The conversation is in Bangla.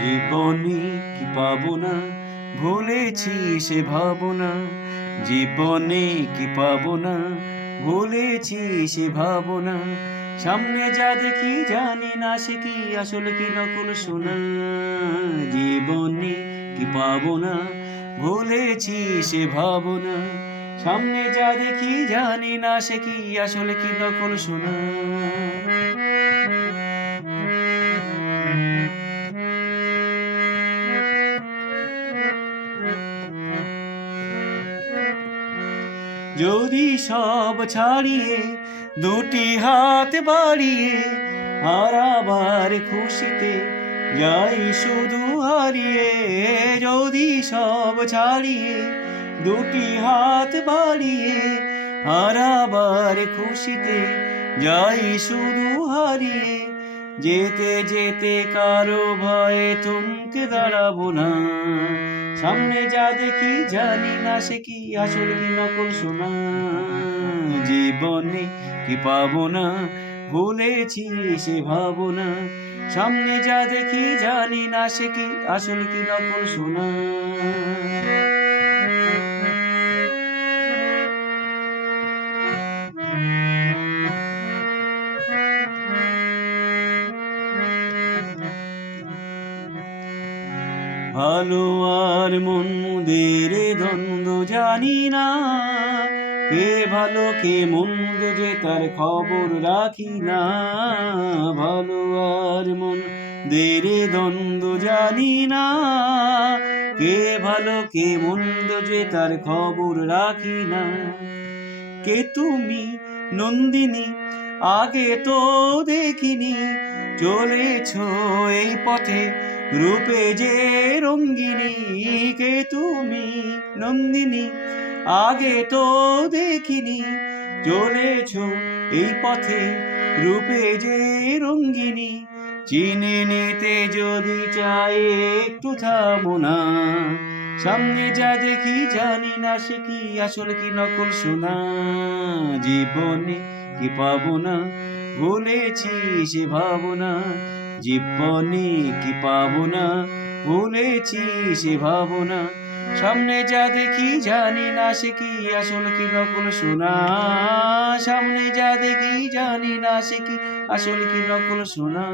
জীবনে কি পাবো না, ভুলেছি সে ভাবনা। জীবনে কি পাবো না, ভুলেছি সে ভাবনা। সামনে যা দেখি জানি না সে কি আসলে কি নকল সোনা। জীবনে কি পাবো না, ভুলেছি সে ভাবনা। সামনে যা দেখি জানি না সে কি আসলে কি নকল সোনা। যদি সব ছাড়িয়ে দুটি হাত বাড়িয়ে আর আবার খুশিতে যাই শুধু হারিয়ে। যদি সব ছাড়িয়ে দুটি হাত বাড়িয়ে আর আবার খুশিতে যাই শুধু হারিয়ে। যেতে যেতে কারো ভয়ে থমকে দাঁড়াবো না। সামনে যা দেখি জানি না সে কি আসল কি নকল সোনা। জীবনে কি পাবো না, ভুলেছি সে ভাবনা। সামনে যা দেখি জানি না সে কি আসল কি নকল সোনা। ভালো আর মন্দের দ্বন্দ্ব জানি না, কে ভালো কে মন্দ যে তার খবর রাখি না। ভালো আর মন্দের দ্বন্দ্ব জানি না, কে ভালো কে মন্দ যে তার খবর রাখি না। কে তুমি নন্দিনী, আগে তো দেখিনি, চলেছ এই পথে রূপে যে রঙ্গিনী। কে তুমি নন্দিনী, আগে তো দেখিনি, চলেছ এই পথে রূপে যে রঙ্গিনী। চিনে নিতে যদি চাই একটু থামো না। সামনে যা দেখি জানি না সে কি আসল কি নকল সোনা। জীবনে কি পাবো না, ভুলেছি সে ভাবনা। জীবনে কি পাবো না, ভুলেছি সে ভাবনা। সামনে যা দেখি জানি না সে কি আসল কি নকল সোনা। সামনে যা দেখি জানি না সে কি আসল কি নকল সোনা।